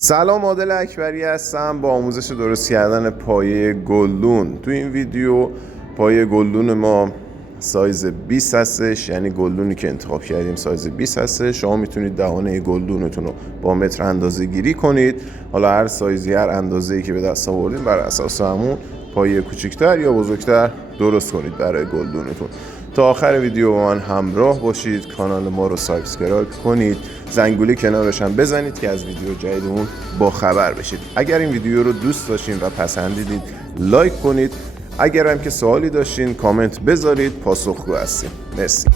سلام، عادل اکبری هستم با آموزش درست کردن پایه گلدون. تو این ویدیو پایه گلدون ما سایز 20 هستش، یعنی گلدونی که انتخاب کردیم سایز 20 هستش. شما میتونید دهانه گلدونتون رو با متر اندازه گیری کنید. حالا هر سایزی، هر اندازه‌ای که به دست آوردین بر اساس همون پایه کوچکتر یا بزرگتر درست کنید برای گلدونتون. تا آخر ویدیو با من همراه باشید، کانال ما رو سابسکرایب کنید، زنگوله کنارش هم بزنید که از ویدیو جدیدمون با خبر بشید. اگر این ویدیو رو دوست داشتین و پسندیدید لایک کنید، اگر هم که سوالی داشتین کامنت بذارید، پاسخگو هستیم. مرسی.